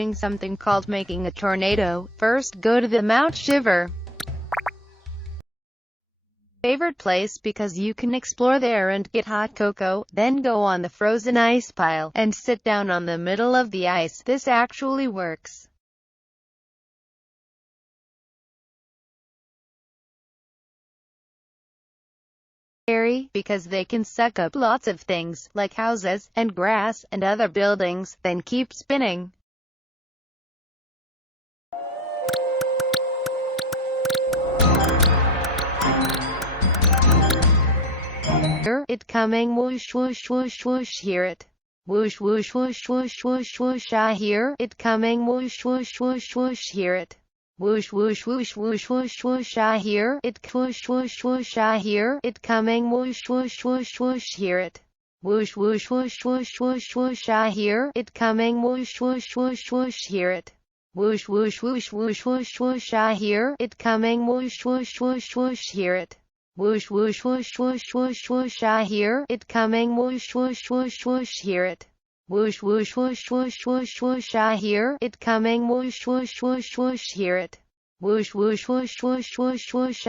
Something called making a tornado. First, go to the Mount Shiver favorite place because you can explore there and get hot cocoa. Then go on the frozen ice pile and sit down on the middle of the ice. This actually works. Scary, because they can suck up lots of things, like houses, and grass, and other buildings, then keep spinning. Hear it coming, whoosh whoosh whoosh whoosh, hear it. Whoosh whoosh whoosh whoosh whoosh whoosh, I hear it coming, whoosh whoosh whoosh whoosh, hear it. Whoosh whoosh whoosh whoosh whoosh whoosh, I hear it. Whoosh whoosh whoosh, I hear it coming, whoosh whoosh whoosh whoosh, hear it. Whoosh whoosh whoosh whoosh whoosh whoosh, I hear it coming, whoosh whoosh whoosh whoosh, hear it. Whoosh whoosh whoosh whoosh whoosh whoosh, I hear it coming, whoosh whoosh whoosh whoosh, hear it. Whoosh whoosh whoosh whoosh whoosh whoosh, I hear it coming, whoosh whoosh whoosh whoosh, hear it. Whoosh whoosh whoosh whoosh whoosh whoosh, I hear it coming, whoosh whoosh whoosh whoosh, hear it. Whoosh whoosh whoosh whoosh whoosh whoosh.